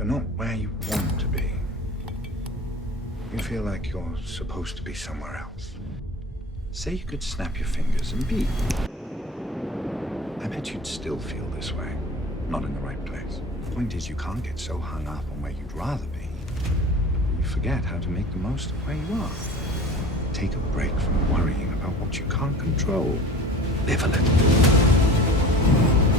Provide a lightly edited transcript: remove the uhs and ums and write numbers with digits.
You're not where you want to be. You feel like you're supposed to be somewhere else. Say you could snap your fingers and be. I bet you'd still feel this way. Not in the right place. The point is, you can't get so hung up on where you'd rather be. You forget how to make the most of where you are. Take a break from worrying about what you can't control. Live a little.